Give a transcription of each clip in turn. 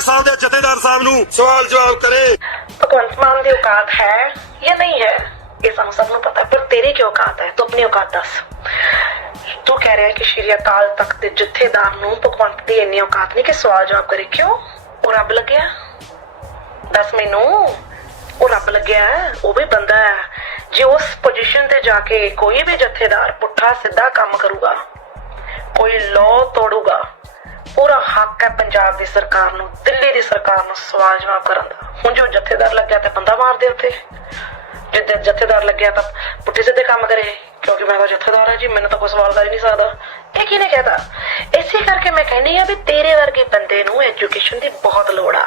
ਪਾਕ ਸਾਹਿਬ ਦੇ, ਜਥੇਦਾਰ ਸਾਹਿਬ ਨੂੰ ਸਵਾਲ ਜਵਾਬ ਕਰੇ। ਭਗਵੰਤ ਮਾਨ ਦੀ ਔਕਾਤ ਹੈ ਜਾਂ ਨਹੀਂ ਹੈ? ਇਹ ਸਾਨੂੰ ਸਭ ਨੂੰ ਪਤਾ ਪਰ ਤੇਰੀ ਕੀ ਔਕਾਤ ਹੈ? ਤੂੰ ਆਪਣੀ ਔਕਾਤ ਦੱਸ। ਤੂੰ ਕਹਿ ਰਿਹਾ ਕਿ ਸ਼੍ਰੀ ਅਕਾਲ ਤਖਤ ਦੇ ਜਥੇਦਾਰ ਨੂੰ ਭਗਵੰਤ ਦੀ ਇੰਨੀ ਔਕਾਤ ਨਹੀਂ ਕਿ ਸਵਾਲ ਜਵਾਬ ਕਰੇ। ਕਿਉਂ? ਉਹ ਰੱਬ ਲੱਗਿਆ। ਦੱਸ ਮੈਨੂੰ, ਉਹ ਰੱਬ ਲੱਗਿਆ ਉਹ ਵੀ ਬੰਦਾ ਹੈ। ਜੇ ਉਸ ਪੋਜੀਸ਼ਨ ਤੇ ਜਾ ਕੇ ਕੋਈ ਵੀ ਜਥੇਦਾਰ ਪੁੱਠਾ ਸਿੱਧਾ ਕੰਮ ਕਰੂਗਾ, ਕੋਈ ਲੋ ਤੋੜੂਗਾ ਪੂਰਾ ਹੱਕ ਹੈ ਪੰਜਾਬ ਦੀ ਸਰਕਾਰ ਨੂੰ, ਦਿੱਲੀ ਦੀ ਸਰਕਾਰ ਨੂੰ ਸਵਾਲ ਜਵਾਬ ਕਰਨ ਦਾ। ਹੁਣ ਜੋ ਜਥੇਦਾਰ ਲੱਗਿਆ ਤੇ ਬੰਦਾ ਮਾਰ ਉੱਤੇ। ਜਿੱਦੇ ਜਥੇਦਾਰ ਲੱਗਿਆ ਤਾਂ ਪੁੱਠੇ ਸਿੱਧੇ ਕੰਮ ਕਰੇ, ਕਿਉਂਕਿ ਮੈਂ ਤਾਂ ਜਥੇਦਾਰ ਹਾਂ ਜੀ, ਮੈਨੂੰ ਤਾਂ ਕੋਈ ਸਵਾਲ ਕਰ ਹੀ ਨਹੀਂ ਸਕਦਾ ਇਹ ਕਿਹਨੇ ਕਹਿਤਾ? ਇਸੇ ਕਰਕੇ ਮੈਂ ਕਹਿੰਦੀ ਆ ਵੀ ਤੇਰੇ ਵਰਗੇ ਬੰਦੇ ਨੂੰ ਐਜੂਕੇਸ਼ਨ ਦੀ ਬਹੁਤ ਲੋੜ ਆ।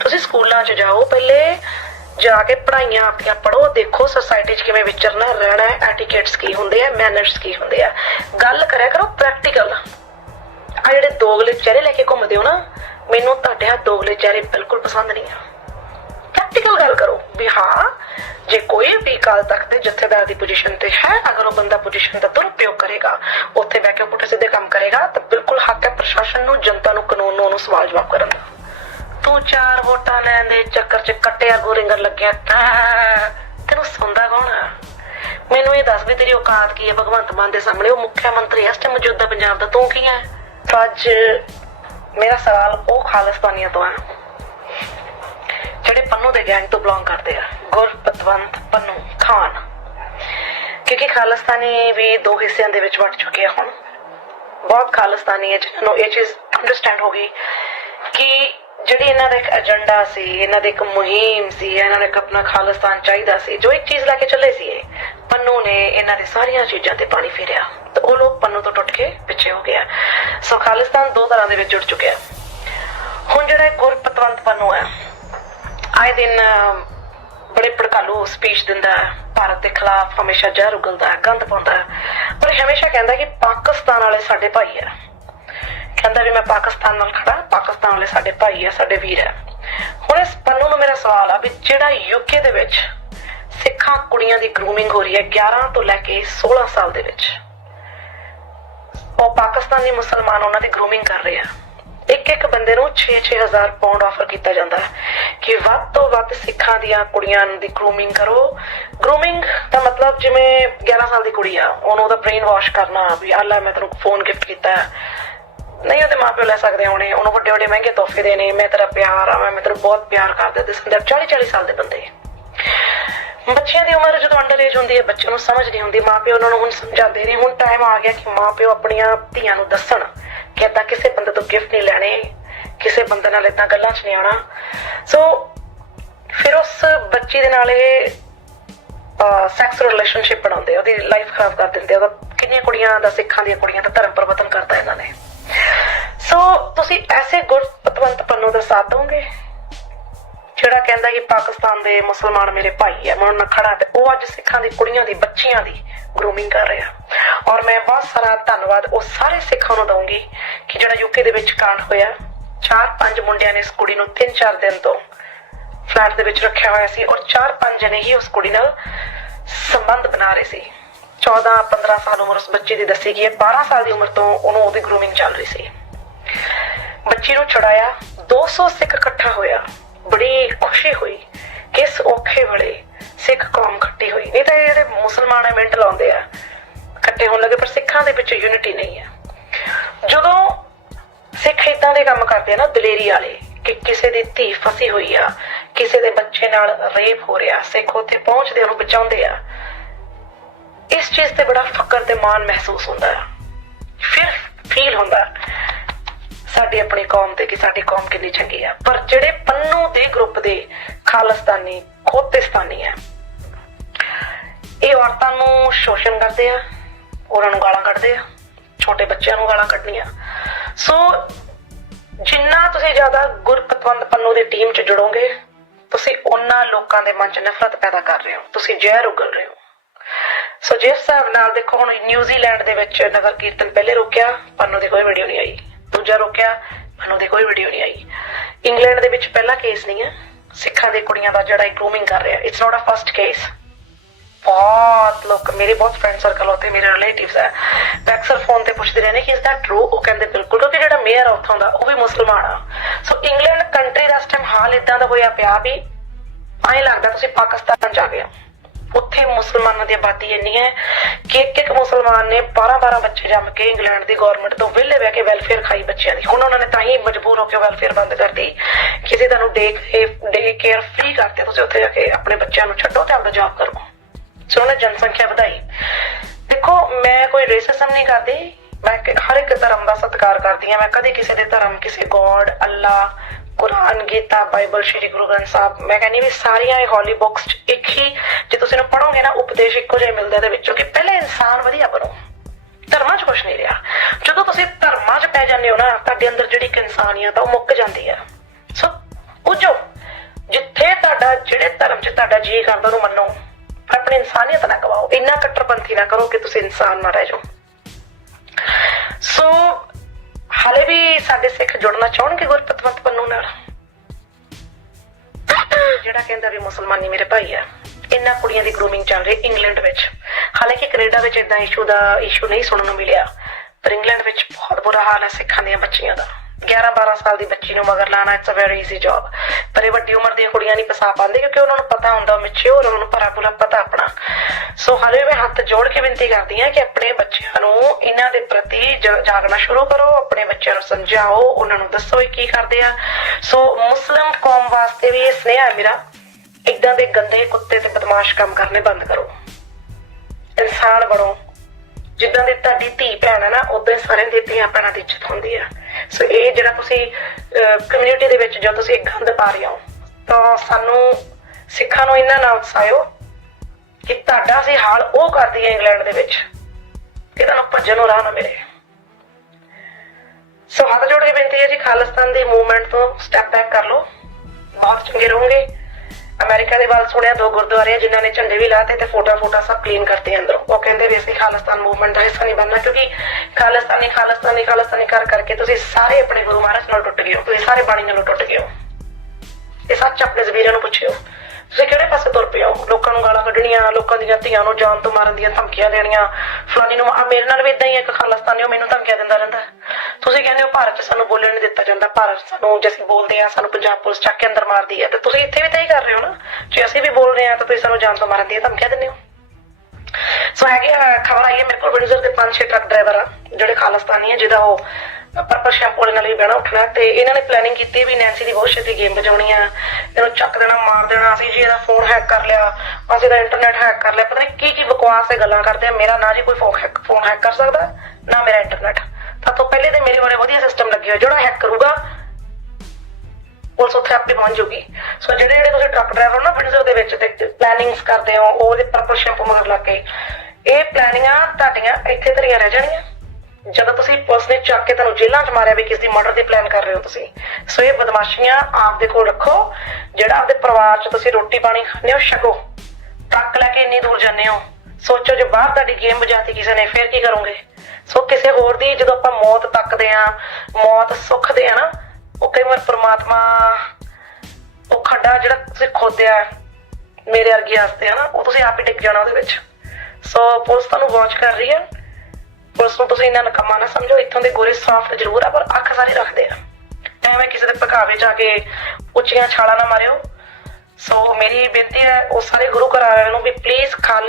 ਤੁਸੀਂ ਸਕੂਲਾਂ 'ਚ ਜਾਓ ਪਹਿਲੇ, ਜਾ ਕੇ ਪੜ੍ਹਾਈਆਂ ਆਪਣੀਆਂ ਪੜੋ ਦੇਖੋ ਸੋਸਾਇਟੀ 'ਚ ਕਿਵੇਂ ਵਿਚਰਨਾ, ਰਹਿਣਾ ਐਟੀਕੇਟਸ ਕੀ ਹੁੰਦੇ ਆ ਮੈਨਰਸ ਕੀ ਹੁੰਦੇ ਆ। ਗੱਲ ਕਰਿਆ ਕਰੋ ਪ੍ਰੈਕਟੀਕਲ ਆ ਜਿਹੜੇ ਦੋਗਲੇ ਚਿਹਰੇ ਲੈ ਕੇ ਘੁੰਮਦੇ ਹੋ ਨਾ, ਮੈਨੂੰ ਤੁਹਾਡੇ ਆ ਦੋਗਲੇ ਚਿਹਰੇ ਬਿਲਕੁਲ ਪਸੰਦ ਨਹੀਂ ਆ। ਪ੍ਰੈਕਟੀਕਲ ਗੱਲ ਕਰੋ ਵੀ ਹਾਂ, ਜੇ ਕੋਈ ਵੀ ਕਾਲ ਤੱਕ ਦੇ ਜਥੇਦਾਰ ਦੀ ਪੋਜੀਸ਼ਨ ਤੇ ਹੈ, ਅਗਰ ਉਹ ਬੰਦਾ ਪੋਜੀਸ਼ਨ ਦਾ ਦੁਰਉਪਯੋਗ ਕਰੇਗਾ, ਉੱਥੇ ਬਹਿ ਕੇ ਪੁੱਠੇ ਸਿੱਧੇ ਕੰਮ ਕਰੇਗਾ, ਤਾਂ ਬਿਲਕੁਲ ਹੱਕ ਹੈ ਪ੍ਰਸ਼ਾਸਨ ਨੂੰ, ਜਨਤਾ ਨੂੰ, ਕਾਨੂੰਨ ਨੂੰ ਉਹਨੂੰ ਸਵਾਲ ਜਵਾਬ ਕਰਨ ਦਾ। ਤੂੰ ਚਾਰ ਵੋਟਾਂ ਲੈਣ ਦੇ ਚੱਕਰ 'ਚ ਕੱਟਿਆ, ਗੋਰਿੰਗਰ ਲੱਗਿਆ ਤੈਨੂੰ ਸੁਣਦਾ ਕੌਣ ਆ? ਮੈਨੂੰ ਇਹ ਦੱਸ ਵੀ ਤੇਰੀ ਔਕਾਤ ਕੀ ਹੈ? ਭਗਵੰਤ ਮਾਨ ਦੇ ਸਾਹਮਣੇ ਉਹ ਮੁੱਖ ਮੰਤਰੀ ਇਸ ਟਾਈਮ ਮੌਜੂਦਾ ਪੰਜਾਬ ਦਾ, ਤੂੰ ਕੀ ਹੈ? ਤਾਂ ਅੱਜ ਮੇਰਾ ਸਵਾਲ ਉਹ ਖਾਲਿਸਤਾਨੀਆਂ ਤੋਂ ਹੈ ਜਿਹੜੇ ਪੰਨੂ ਦੇ ਗੈਂਗ ਤੋਂ ਬਿਲੋਂਗ ਕਰਦੇ ਆ ਗੁਰਪਤਵੰਤ ਪੰਨੂ ਖਾਨ। ਕਿਉਂਕਿ ਖਾਲਿਸਤਾਨੀ ਵੀ ਦੋ ਹਿੱਸਿਆਂ ਦੇ ਵਿੱਚ ਵਟ ਚੁੱਕੇ ਆ ਹੁਣ। ਬਹੁਤ ਖਾਲਿਸਤਾਨੀ ਹੈ ਜਿਨ੍ਹਾਂ ਨੂੰ ਇਹ ਚੀਜ਼ ਅੰਡਰਸਟੈਂਡ ਹੋ ਗਈ ਕਿ ਜਿਹੜੀ ਇਹਨਾਂ ਦਾ ਇੱਕ ਏਜੰਡਾ ਸੀ, ਇਹਨਾਂ ਦੀ ਇੱਕ ਮੁਹਿੰਮ ਸੀ, ਇਹਨਾਂ ਨੂੰ ਇੱਕ ਆਪਣਾ ਖਾਲਿਸਤਾਨ ਚਾਹੀਦਾ ਸੀ, ਜੋ ਇੱਕ ਚੀਜ਼ ਲੈ ਕੇ ਚੱਲੇ ਸੀ ਇਹ, ਪੰਨੂ ਨੇ ਇਹਨਾਂ ਦੇ ਸਾਰੀਆਂ ਚੀਜ਼ਾਂ ਤੇ ਪਾਣੀ ਫੇਰਿਆ। ਤੇ ਉਹ ਲੋਕ ਪੰਨੂ ਤੋਂ ਟੁੱਟ ਕੇ ਪਿੱਛੇ ਹੋ ਗਿਆ ਸੋ ਖਾਲਿਸਤਾਨ ਦੋ ਤਰ੍ਹਾਂ ਦੇ ਵਿੱਚ ਜੁੜ ਚੁੱਕਿਆ ਹੁਣ ਜਿਹੜਾ ਗੁਰਪਤਵੰਤ ਪੰਨੂ ਹੈ, ਆਏ ਦਿਨ ਬੜੇ ਭੜਕਾਲੂ ਸਪੀਚ ਦਿੰਦਾ ਹੈ। ਭਾਰਤ ਦੇ ਖਿਲਾਫ ਹਮੇਸ਼ਾ ਜ਼ਹਿਰ ਉਗਲਦਾ ਹੈ, ਗੰਦ ਪਾਉਂਦਾ ਹੈ। ਪਰ ਹਮੇਸ਼ਾ ਕਹਿੰਦਾ ਕਿ ਪਾਕਿਸਤਾਨ ਵਾਲੇ ਸਾਡੇ ਭਾਈ ਹੈ। ਕਹਿੰਦਾ ਵੀ ਮੈਂ ਪਾਕਿਸਤਾਨ ਨਾਲ ਖੜਾ ਪਾਕਿਸਤਾਨ ਵਾਲੇ ਸਾਡੇ ਭਾਈ ਹੈ, ਸਾਡੇ ਵੀਰ ਹੈ। ਹੁਣ ਇਸ ਪੰਨੂ ਨੂੰ ਮੇਰਾ ਸਵਾਲ ਆ ਵੀ ਜਿਹੜਾ ਯੂਕੇ ਦੇ ਵਿੱਚ ਸਿੱਖਾਂ ਕੁੜੀਆਂ ਦੀ ਗਰੂਮਿੰਗ ਹੋ ਰਹੀ ਹੈ 11 ਤੋਂ ਲੈ ਕੇ 16 ਸਾਲ ਦੇ ਵਿੱਚ ਉਹ ਪਾਕਿਸਤਾਨੀ ਮੁਸਲਮਾਨ ਉਹਨਾਂ ਦੀ ਗਰੂਮਿੰਗ ਕਰ ਰਹੇ ਆ। ਇੱਕ ਇੱਕ ਬੰਦੇ ਨੂੰ 6-6000 ਪਾਉਂਡ ਆਫਰ ਕੀਤਾ ਜਾਂਦਾ ਹੈ ਕਿ ਵੱਧ ਤੋਂ ਵੱਧ ਸਿੱਖਾਂ ਦੀਆਂ ਕੁੜੀਆਂ ਦੀ ਗਰੂਮਿੰਗ ਕਰੋ। ਗਰੂਮਿੰਗ ਦਾ ਮਤਲਬ ਜਿਵੇਂ 11 ਸਾਲ ਦੀ ਕੁੜੀ ਆ, ਉਹਨੂੰ ਉਹਦਾ ਬ੍ਰੇਨ ਵਾਸ਼ ਕਰਨਾ ਵੀ ਅੱਲਾ ਮੈਂ ਤੈਨੂੰ ਫੋਨ ਗਿਫਟ ਕੀਤਾ ਹੈ। ਨਹੀਂ, ਉਹਦੇ ਮਾਪਿਓ ਲੈ ਸਕਦੇ ਹੋਣੇ, ਉਹਨੂੰ ਵੱਡੇ ਵੱਡੇ ਮਹਿੰਗੇ ਤੋਹਫੇ ਦੇਣੇ, ਮੈਂ ਤੇਰਾ ਪਿਆਰ ਆ, ਮੈਂ ਤੈਨੂੰ ਬਹੁਤ ਪਿਆਰ ਕਰਦਾ, ਤੇ ਸੰਦਰ 40 40 ਸਾਲ ਦੇ ਬੰਦੇ। ਬੱਚਿਆਂ ਦੀ ਉਮਰ ਜਦੋਂ ਅੰਡਰ ਏਜ ਹੁੰਦੀ ਹੈ, ਬੱਚਿਆਂ ਨੂੰ ਸਮਝ ਨਹੀਂ ਹੁੰਦੀ, ਮਾਪਿਓ ਉਹਨਾਂ ਨੂੰ ਹੁਣ ਸਮਝਾਉਂਦੇ ਨੇ, ਹੁਣ ਟਾਈਮ ਆ ਗਿਆ ਕਿ ਮਾਪਿਓ ਆਪਣੀਆਂ ਧੀਆਂ ਨੂੰ ਦੱਸਣ ਕਿ ਏਦਾਂ ਕਿਸੇ ਬੰਦੇ ਤੋਂ ਗਿਫਟ ਨਹੀਂ ਲੈਣੇ, ਕਿਸੇ ਬੰਦੇ ਨਾਲ ਏਦਾਂ ਗੱਲਾਂ 'ਚ ਨਹੀਂ ਆਉਣਾ। ਸੋ ਫਿਰ ਉਸ ਬੱਚੀ ਦੇ ਨਾਲ ਇਹ ਸੈਕਸ ਰਿਲੇਸ਼ਨਸ਼ਿਪ ਬਣਾਉਂਦੇ ਉਹਦੀ ਲਾਈਫ ਖਰਾਬ ਕਰ ਦਿੰਦੇ ਉਹਦਾ ਕਿੰਨੀਆਂ ਕੁੜੀਆਂ ਦਾ, ਸਿੱਖਾਂ ਦੀਆਂ ਕੁੜੀਆਂ ਦਾ ਧਰਮ ਪਰਿਵਰਤਨ ਕਰਤਾ ਇਹਨਾਂ ਨੇ। ਸੋ ਤੁਸੀਂ ਐਸੇ ਗੁਰਪਤਵੰਤ ਪੰਨੂ ਦਾ ਸਾਥ ਦੋਗੇ ਜਿਹੜਾ ਕਹਿੰਦਾ ਕਿ ਪਾਕਿਸਤਾਨ ਦੇ ਮੁਸਲਮਾਨ ਮੇਰੇ ਭਾਈ ਹੈ, ਮੈਂ ਉਹਨਾਂ ਤੇ ਉਹ ਅੱਜ ਸਿੱਖਾਂ ਦੀ, ਕੁੜੀਆਂ ਦੀ, ਬੱਚੀਆਂ ਦੀ ਗਰੂਮਿੰਗ ਕਰ ਰਿਹਾ। ਔਰ ਮੈਂ ਬਹੁਤ ਸਾਰਾ ਧੰਨਵਾਦ ਉਹ ਸਾਰੇ ਸਿੱਖਾਂ ਨੂੰ ਦਊਂਗੀ ਕਿ ਜਿਹੜਾ ਯੂਕੇ ਦੇ ਵਿੱਚ ਕਾਂਡ ਹੋਇਆ। ਚਾਰ ਪੰਜ ਮੁੰਡਿਆਂ ਨੇ ਇਸ ਕੁੜੀ ਨੂੰ 3-4 ਦਿਨ ਤੋਂ ਫਲੈਟ ਦੇ ਵਿੱਚ ਰੱਖਿਆ ਹੋਇਆ ਸੀ ਔਰ ਚਾਰ ਪੰਜ ਜਣੇ ਹੀ ਉਸ ਕੁੜੀ ਨਾਲ ਸੰਬੰਧ ਬਣਾ ਰਹੇ ਸੀ। 14 15 ਸਾਲ ਉਮਰ ਉਸ ਬੱਚੇ ਦੀ ਦੱਸੀ ਗਈ ਹੈ 12 ਸਾਲ ਦੀ ਉਮਰ ਤੋਂ ਉਹਨੂੰ ਉਹਦੀ ਗਰੂਮਿੰਗ ਚੱਲ ਰਹੀ ਸੀ। ਬੱਚੀ ਨੂੰ ਛੁਡਾਇਆ 200 ਸਿੱਖ ਇਕੱਠਾ ਹੋਇਆ। ਬੜੀ ਖੁਸ਼ੀ ਹੋਈ ਕਿ ਔਖੇ ਵੇਲੇ ਸਿੱਖ ਕੌਮ ਇਕੱਠੀ ਹੋਈ। ਨਹੀਂ ਤਾਂ ਜਿਹੜੇ ਮੁਸਲਮਾਨ ਐ ਮਿੰਟ ਲਾਉਂਦੇ ਆ, ਇਕੱਠੇ ਹੋਣ ਲੱਗੇ, ਪਰ ਸਿੱਖਾਂ ਦੇ ਵਿੱਚ ਯੂਨਿਟੀ ਨਹੀਂ ਹੈ ਜਦੋਂ ਸਿੱਖ ਇਦਾਂ ਦੇ ਕੰਮ ਕਰਦੇ ਆ ਨਾ, ਦਲੇਰੀ ਵਾਲੇ, ਕਿ ਕਿਸੇ ਦੀ ਧੀ ਫਸੀ ਹੋਈ ਆ, ਕਿਸੇ ਦੇ ਬੱਚੇ ਨਾਲ ਰੇਪ ਹੋ ਰਿਹਾ, ਸਿੱਖ ਉੱਥੇ ਪਹੁੰਚਦੇ ਉਹਨੂੰ ਬਚਾਉਂਦੇ ਆ, ਇਸ ਚੀਜ਼ ਤੇ ਬੜਾ ਫਕਰ ਤੇ ਮਾਣ ਮਹਿਸੂਸ ਹੁੰਦਾ। ਹੈ ਫਿਰ ਫੀਲ ਹੁੰਦਾ ਸਾਡੀ ਆਪਣੀ ਕੌਮ ਤੇ ਕਿ ਸਾਡੀ ਕੌਮ ਕਿੰਨੀ ਚੰਗੀ ਆ। ਪਰ ਜਿਹੜੇ ਪੰਨੂ ਦੇ ਗਰੁੱਪ ਦੇ ਖਾਲਸਤਾਨੀ, ਖੋਤਿਸਤਾਨੀ ਆ, ਇਹ ਔਰਤਾਂ ਨੂੰ ਸ਼ੋਸ਼ਣ ਕਰਦੇ ਆ, ਉਹਨਾਂ ਨੂੰ ਗਾਲਾਂ ਕੱਢਦੇ ਆ, ਛੋਟੇ ਬੱਚਿਆਂ ਨੂੰ ਗਾਲਾਂ ਕੱਢਣੀਆਂ। ਸੋ ਜਿੰਨਾ ਤੁਸੀਂ ਜ਼ਿਆਦਾ ਗੁਰਪਤਵੰਦ ਪੰਨੂ ਦੀ ਟੀਮ 'ਚ ਜੁੜੋਗੇ, ਤੁਸੀਂ ਉਹਨਾਂ ਲੋਕਾਂ ਦੇ ਮਨ 'ਚ ਨਫ਼ਰਤ ਪੈਦਾ ਕਰ ਰਹੇ ਹੋ, ਤੁਸੀਂ ਜ਼ਹਿਰ ਉਗਲ ਰਹੇ ਹੋ। ਸੋ ਜਿਸ ਹਿਸਾਬ ਨਾਲ ਦੇਖੋ, ਹੁਣ ਨਿਊਜ਼ੀਲੈਂਡ ਦੇ ਵਿੱਚ ਨਗਰ ਕੀਰਤਨ ਪਹਿਲੇ ਰੋਕਿਆ, ਪੰਨੂ ਦੀ ਕੋਈ ਵੀਡੀਓ ਨਹੀਂ ਆਈ। ਦੂਜਾ ਰੋਕਿਆ ਪੰਨੂ ਦੀ ਕੋਈ ਵੀਡੀਓ ਨਹੀਂ ਆਈ। ਇੰਗਲੈਂਡ ਦੇ ਵਿੱਚ ਪਹਿਲਾ ਕੇਸ ਨਹੀਂ ਹੈ। ਸਿੱਖਾਂ ਦੀ ਕੁੜੀਆਂ ਦਾ ਜਿਹੜਾ ਗਰੂਮਿੰਗ ਕਰ ਰਿਹਾ it's not a first case ਬਹੁਤ ਲੋਕ, ਮੇਰੇ ਬਹੁਤ ਫਰੈਂਡ ਸਰਕਲ ਉੱਥੇ, ਮੇਰੇ ਰਿਲੇਟਿਵਸ ਹੈ ਅਕਸਰ ਫੋਨ ਤੇ ਪੁੱਛਦੇ ਰਹਿੰਦੇ ਕਿ ਇਸ ਦਾ ਟਰੂ ਉਹ ਕਹਿੰਦੇ ਬਿਲਕੁਲ, ਕਿਉਂਕਿ ਜਿਹੜਾ ਮੇਅਰ ਆ ਉੱਥੋਂ ਦਾ, ਉਹ ਵੀ ਮੁਸਲਮਾਨ ਆ। ਸੋ ਇੰਗਲੈਂਡ ਕੰਟਰੀ ਹਾਲ ਇਦਾਂ ਦਾ ਹੋਇਆ ਪਿਆ ਵੀ, ਐਂ ਲੱਗਦਾ ਤੁਸੀਂ ਪਾਕਿਸਤਾਨ ਜਾ ਗਏ ਉੱਥੇ ਮੁਸਲਮਾਨਾਂ ਦੀ ਆਬਾਦੀ ਇੰਨੀ ਹੈ ਕਿ ਇੱਕ ਇੱਕ ਮੁਸਲਮਾਨ ਨੇ 12-12 ਬੱਚੇ ਜੰਮ ਕੇ ਇੰਗਲੈਂਡ ਦੀ ਗਵਰਨਮੈਂਟ ਤੋਂ ਵਿਹਲੇ ਬਹਿ ਕੇ ਵੈਲਫੇਅਰ ਖਾਈ ਬੱਚਿਆਂ ਦੀ। ਹੁਣ ਉਹਨਾਂ ਨੇ ਤਾਂ ਹੀ ਮਜਬੂਰ ਹੋ ਕੇ ਵੈਲਫੇਅਰ ਬੰਦ ਕਰਤੀ ਕਿਸੇ ਤੁਹਾਨੂੰ ਡੇ ਡੇ ਕੇਅਰ ਫ੍ਰੀ ਕਰਤੇ ਤੁਸੀਂ ਉੱਥੇ ਜਾ ਕੇ ਆਪਣੇ ਬੱਚਿਆਂ ਨੂੰ ਛੱਡੋ ਤੇ ਆਪਦਾ ਜੌਬ ਕਰੋ। ਸੋ ਉਹਨੇ ਜਨਸੰਖਿਆ ਵਧਾਈ। ਦੇਖੋ, ਮੈਂ ਕੋਈ ਰੇਸਿਜ਼ਮ ਨਹੀਂ ਕਰਦੀ। ਮੈਂ ਹਰ ਇੱਕ ਧਰਮ ਦਾ ਸਤਿਕਾਰ ਕਰਦੀ ਹਾਂ। ਮੈਂ ਕਦੇ ਕਿਸੇ ਦੇ ਧਰਮ, ਕਿਸੇ ਗੋਡ ਅੱਲਾ ਕੁਰਾਨ, ਗੀਤਾ, ਬਾਈਬਲ, ਸ਼੍ਰੀ ਗੁਰੂ ਗ੍ਰੰਥ ਸਾਹਿਬ। ਮੈਂ ਕਹਿੰਦੀ ਵੀ ਸਾਰੀਆਂ ਇਹ ਹੌਲੀ ਬੁੱਕਸ ਇੱਕ ਹੀ, ਜੇ ਤੁਸੀਂ ਇਹਨੂੰ ਪੜੋਗੇ ਨਾ, ਉਪਦੇਸ਼ ਇੱਕੋ ਜਿਹੇ ਮਿਲਦੇ ਇਹਦੇ ਵਿੱਚੋਂ ਕਿ ਪਹਿਲੇ ਇਨਸਾਨ ਵਧੀਆ ਬਣੋ। ਧਰਮਾਂ 'ਚ ਕੁਛ ਨਹੀਂ ਰਿਹਾ। ਜਦੋਂ ਤੁਸੀਂ ਧਰਮਾਂ 'ਚ ਪੈ ਜਾਂਦੇ ਹੋ ਨਾ, ਤੁਹਾਡੇ ਅੰਦਰ ਜਿਹੜੀ ਇੱਕ ਇਨਸਾਨੀਅਤ ਆ, ਉਹ ਮੁੱਕ ਜਾਂਦੀ ਆ। ਸੋ ਉਜੋ ਜਿੱਥੇ ਤੁਹਾਡਾ, ਜਿਹੜੇ ਧਰਮ 'ਚ ਤੁਹਾਡਾ ਜੀ ਕਰਦਾ, ਉਹਨੂੰ ਮੰਨੋ। ਆਪਣੀ ਇਨਸਾਨੀਅਤ ਨਾ ਗਵਾਓ। ਇੰਨਾ ਕੱਟੜਪੰਥੀ ਨਾ ਕਰੋ ਕਿ ਤੁਸੀਂ ਇਨਸਾਨ ਨਾ ਰਹਿ ਜਾਓ। ਸੋ ਹਾਲੇ ਵੀ ਸਾਡੇ ਸਿੱਖ ਜੁੜਨਾ ਚਾਹਣਗੇ ਗੁਰਪਤਵੰਤ ਪੰਨੂ ਨਾਲ? ਜਿਹੜਾ ਕਹਿੰਦਾ ਵੀ ਮੁਸਲਮਾਨੀ ਮੇਰੇ ਭਾਈ ਆ ਇੰਨਾ ਕੁੜੀਆਂ ਦੀ ਗਰੂਮਿੰਗ ਚੱਲ ਰਹੀ ਇੰਗਲੈਂਡ ਵਿੱਚ। ਹਾਲਾਂਕਿ ਕੈਨੇਡਾ ਵਿੱਚ ਇਦਾਂ ਇਸ਼ੂ ਦਾ ਇਸ਼ੂ ਨਹੀਂ ਸੁਣਨ ਨੂੰ ਮਿਲਿਆ, ਪਰ ਇੰਗਲੈਂਡ ਵਿੱਚ ਬਹੁਤ ਬੁਰਾ ਹਾਲ ਹੈ ਸਿੱਖਾਂ ਦੀਆਂ ਬੱਚੀਆਂ ਦਾ। 11 12 ਸਾਲ ਦੀ ਬੱਚੀ ਨੂੰ ਮਗਰ ਲਾਣਾ it's a very easy job ਪਰ ਇਹ ਵੱਡੀ ਉਮਰ ਦੀਆਂ ਕੁੜੀਆਂ ਨਹੀਂ ਪਸਾ ਪਾਉਂਦੇ ਕਿਉਂਕਿ ਉਹਨਾਂ ਨੂੰ ਪਤਾ ਹੁੰਦਾ ਮੈਚੁਰ ਉਹਨਾਂ ਨੂੰ ਭਰਾ ਭੁਲਾ ਪਤਾ ਆਪਣਾ। ਸੋ ਹਾਲੇ ਮੈਂ ਹੱਥ ਜੋੜ ਕੇ ਬੇਨਤੀ ਕਰਦੀ ਹਾਂ ਕਿ ਆਪਣੇ ਬੱਚਿਆਂ ਨੂੰ ਇਹਨਾਂ ਦੇ ਪ੍ਰਤੀ ਜਾਗਣਾ ਸ਼ੁਰੂ ਕਰੋ, ਆਪਣੇ ਬੱਚਿਆਂ ਨੂੰ ਸਮਝਾਓ, ਉਹਨਾਂ ਨੂੰ ਦੱਸੋ ਇਹ ਕੀ ਕਰਦੇ ਆ। ਸੋ ਮੁਸਲਮ ਕੌਮ ਵਾਸਤੇ ਵੀ ਇਹ ਸੁਨੇਹਾ ਹੈ ਮੇਰਾ ਇਦਾਂ ਦੇ ਗੰਦੇ ਕੁੱਤੇ ਤੇ ਬਦਮਾਸ਼ ਕੰਮ ਕਰਨੇ ਬੰਦ ਕਰੋ। ਇਨਸਾਨ ਬਣੋ। ਜਿੱਦਾਂ ਦੀ ਤੁਹਾਡੀ ਧੀ ਭੈਣ ਹੈ ਨਾ ਉਦਾਂ ਹੀ ਸਾਰਿਆਂ ਦੀ ਧੀਆਂ ਭੈਣਾਂ ਦੀ ਇੱਜ਼ਤ ਹੁੰਦੀ ਆ। ਸੋ ਇਹ ਜਿਹੜਾ ਤੁਸੀਂ ਕਮਿਊਨਿਟੀ ਦੇ ਵਿੱਚ ਜੋ ਤੁਸੀਂ ਗੰਦ ਪਾ ਰਹੇ ਹੋ, ਤਾਂ ਸਾਨੂੰ ਸਿੱਖਾਂ ਨੂੰ ਇਹਨਾਂ ਨਾਲ ਉਤਸਾਹਿਓ ਕਿ ਤੁਹਾਡਾ ਸੀ ਹਾਲ ਉਹ ਕਰਦੀ ਹੈ ਇੰਗਲੈਂਡ ਦੇ ਵਿੱਚ, ਕਿ ਤੁਹਾਨੂੰ ਭੱਜਣ ਨੂੰ ਰਾਹ ਨਾ ਮਿਲੇ। ਸੋ ਹੱਥ ਜੋੜ ਕੇ ਬੇਨਤੀ ਹੈ ਜੀ, ਖਾਲਿਸਤਾਨ ਦੀ ਮੂਵਮੈਂਟ ਤੋਂ ਸਟੈਪ ਬੈਕ ਕਰ ਲਓ। ਬਹੁਤ ਚੰਗੇ ਰਹੋਗੇ। ਅਮਰੀਕਾ ਦੇ ਵੱਲ ਸੁਣਿਆ ਦੋ ਗੁਰਦੁਆਰੇ ਜਿਨ੍ਹਾਂ ਨੇ ਝੰਡੇ ਵੀ ਲਾਤੇ ਤੇ ਫੋਟਾ ਫੋਟਾ ਸਭ ਕਲੀਨ ਕਰਤੇ ਅੰਦਰੋਂ। ਉਹ ਕਹਿੰਦੇ ਵੀ ਅਸੀਂ ਖਾਲਿਸਤਾਨ ਮੂਵਮੈਂਟ ਦਾ ਹਿੱਸਾ ਨਹੀਂ ਬਣਨਾ ਕਿਉਂਕਿ ਖਾਲਿਸਤਾਨੀ ਖਾਲਿਸਤਾਨੀ ਖਾਲਿਸਤਾਨੀ ਕਰ ਕਰਕੇ ਤੁਸੀਂ ਸਾਰੇ ਆਪਣੇ ਗੁਰੂ ਮਹਾਰਾਜ ਨਾਲ ਟੁੱਟ ਗਏ ਹੋ, ਤੁਸੀਂ ਸਾਰੇ ਬਾਣੀ ਨਾਲੋਂ ਟੁੱਟ ਗਏ ਹੋ। ਇਹ ਸੱਚ ਆਪਣੇ ਜ਼ਮੀਰਾਂ ਨੂੰ ਪੁੱਛਿਓ। ਤੁਸੀਂ ਕਿਹੜੇ ਪਾਸੇ ਤੁਰ ਪਏ ਹੋ? ਲੋਕਾਂ ਨੂੰ ਗਾਲਾਂ ਕੱਢਣੀਆਂ, ਲੋਕਾਂ ਦੀਆਂ ਧੀਆਂ ਨੂੰ ਜਾਨ ਤੋਂ ਮਾਰਨ ਦੀਆਂ ਧਮਕੀਆਂ ਦੇਣੀਆਂ। ਫਲਾਨੀ ਨੂੰ ਆ, ਮੇਰੇ ਨਾਲ ਵੀ ਇਦਾਂ ਹੀ ਇੱਕ ਖਾਲਿਸਤਾਨੀ, ਉਹ ਮੈਨੂੰ ਧਮਕੀਆਂ ਦਿੰਦਾ ਰਹਿੰਦਾ ਤੁਸੀਂ ਕਹਿੰਦੇ ਹੋ ਭਾਰਤ 'ਚ ਸਾਨੂੰ ਬੋਲਣ ਨਹੀਂ ਦਿੱਤਾ ਜਾਂਦਾ। ਭਾਰਤ ਸਾਨੂੰ, ਜੇ ਅਸੀਂ ਬੋਲਦੇ ਆ ਸਾਨੂੰ ਪੰਜਾਬ ਪੁਲਿਸ ਚੱਕ ਕੇ ਅੰਦਰ ਮਾਰਦੀ ਹੈ। ਤੇ ਤੁਸੀਂ ਇੱਥੇ ਵੀ ਤਾਂ ਹੀ ਕਰ ਰਹੇ ਹੋ ਨਾ? ਜੇ ਅਸੀਂ ਵੀ ਬੋਲ ਰਹੇ ਆ ਤਾਂ ਤੁਸੀਂ ਸਾਨੂੰ ਜਾਨ ਤੋਂ ਮਾਰਨ ਦੀਆਂ ਧਮਕੀਆਂ ਦਿੰਦੇ ਹੋ। ਸੋ ਹੈਗੇ ਖਬਰ ਆਈ ਹੈ ਮੇਰੇ ਕੋਲ ਵਿੰਡਜ਼ਰ ਦੇ ਪੰਜ ਛੇ ਟਰੱਕ ਡਰਾਈਵਰ ਆ, ਜਿਹੜੇ ਖਾਲਿਸਤਾਨੀ ਆ, ਜਿਹਦਾ ਉਹ ਪਰਪਲ ਸ਼ੈਂਪੂ ਵਾਲੇ ਨਾਲ ਵੀ ਬਹਿਣਾ ਉੱਠਣਾ ਤੇ ਇਹਨਾਂ ਨੇ ਪਲੈਨਿੰਗ ਕੀਤੀ ਵੀ ਨੈਂਸੀ ਦੀ ਬਹੁਤ ਛੇਤੀ ਗੇਮ ਵਜਾਉਣੀ ਆ, ਇਹਨੂੰ ਚੱਕ ਦੇਣਾ, ਮਾਰ ਦੇਣਾ, ਅਸੀਂ ਜੀ ਇਹਦਾ ਫੋਨ ਹੈਕ ਕਰ ਲਿਆ, ਅਸੀਂ ਇਹਦਾ ਇੰਟਰਨੈਟ ਹੈਕ ਕਰ ਲਿਆ, ਪਤਾ ਨਹੀਂ ਕੀ ਕੀ ਬਕਵਾਸ ਇਹ ਗੱਲਾਂ ਕਰਦੇ ਆ, ਮੇਰਾ ਨਾ ਜੀ ਕੋਈ ਫੋਨ ਹੈਕ ਫੋਨ ਹੈਕ ਕਰ ਸਕਦਾ, ਨਾ ਮੇਰਾ ਇੰਟਰਨੈਟ ਤਾਂ ਤੋਂ ਪਹਿਲੇ ਤੇ ਮੇਰੇ ਬਾਰੇ ਵਧੀਆ ਸਿਸਟਮ ਲੱਗਿਆ ਜਿਹੜਾ ਹੈਕ ਕਰੂਗਾ, ਪੁਲਿਸ ਉੱਥੇ ਆਪੇ ਪਹੁੰਚ ਜੂਗੀ ਸੋ ਜਿਹੜੇ ਜਿਹੜੇ ਤੁਸੀਂ ਟਰੱਕ ਡਰਾਈਵਰ ਹੋ ਨਾ ਵਿੰਡਜ਼ਰ ਦੇ ਵਿੱਚ ਤੇ ਪਲੈਨਿੰਗਸ ਕਰਦੇ ਹੋ ਉਹਦੇ ਪਰਪਲ ਸ਼ੈਂਪੂ ਮਗਰ ਲੱਗ ਕੇ, ਇਹ ਪਲੈਨਿੰਗਾਂ ਤੁਹਾਡੀਆਂ ਇੱਥੇ ਧਰੀਆਂ ਰਹਿ ਜਾਣੀਆਂ। ਜਦੋਂ ਤੁਸੀਂ ਪੁਲਿਸ ਨੇ ਚੱਕ ਕੇ ਤੁਹਾਨੂੰ ਜੇਲ੍ਹਾਂ 'ਚ ਮਾਰਿਆ ਵੀ ਕਿਸ ਦੀ ਮਰਡਰ ਦੀ ਪਲਾਨ ਕਰ ਰਹੇ ਹੋ ਤੁਸੀਂ, ਸੋ ਇਹ ਬਦਮਾਸ਼ੀਆਂ ਆਪਦੇ ਕੋਲ ਰੱਖੋ, ਜਿਹੜਾ ਆਪਦੇ ਪਰਿਵਾਰ 'ਚ ਤੁਸੀਂ ਰੋਟੀ ਪਾਣੀ ਖਾਂਦੇ ਹੋ, ਛਕੋ। ਟਰੱਕ ਲੈ ਕੇ ਇੰਨੀ ਦੂਰ ਜਾਂਦੇ ਹੋ। ਸੋਚੋ ਜੇ ਬਾਹਰ ਤੁਹਾਡੀ ਗੇਮ ਵਜਾਤੀ ਕਿਸੇ ਨੇ, ਫਿਰ ਕੀ ਕਰੋਗੇ? ਸੋ ਕਿਸੇ ਹੋਰ ਦੀ ਜਦੋਂ ਆਪਾਂ ਮੌਤ ਤੱਕਦੇ ਆ ਮੌਤ ਸੁੱਖਦੇ ਆ ਨਾ, ਉਹ ਕਈ ਵਾਰ ਪ੍ਰਮਾਤਮਾ ਉਹ ਖੱਡਾ ਜਿਹੜਾ ਤੁਸੀਂ ਖੋਦਿਆ ਮੇਰੇ ਵਰਗੀ ਵਾਸਤੇ ਹਨਾ ਉਹ ਤੁਸੀਂ ਆਪ ਹੀ ਟਿਕ ਜਾਣਾ ਉਹਦੇ ਵਿੱਚ। ਸੋ ਪੁਲਿਸ ਤੁਹਾਨੂੰ ਵਾਚ ਕਰ ਰਹੀ ਹੈ। ਪੁਲਿਸ ਨੂੰ ਤੁਸੀਂ ਇਹਨਾਂ ਨਕਮਾ ਨਾ ਸਮਝੋ, ਇੱਥੋਂ ਦੇ ਗੋਰੇ ਸੌਫਟ ਜ਼ਰੂਰ ਆ, ਪਰ ਅੱਖ ਸਾਰੀ ਰੱਖਦੇ ਆ। ਐਵੇਂ ਕਿਸੇ ਦੇ ਭਕਾਵੇ ਜਾ ਕੇ ਉੱਚੀਆਂ ਛਾਲਾਂ ਨਾ ਮਾਰਿਓ। ਸੋ ਮੇਰੀ ਬੇਨਤੀ ਹੈ, ਉਹ ਸਾਰੇ ਗੁਰੂ ਘਰਾਂ ਵਾਲਿਆਂ ਨੂੰ ਵੀ ਪਲੀਜ਼ ਖਾਲ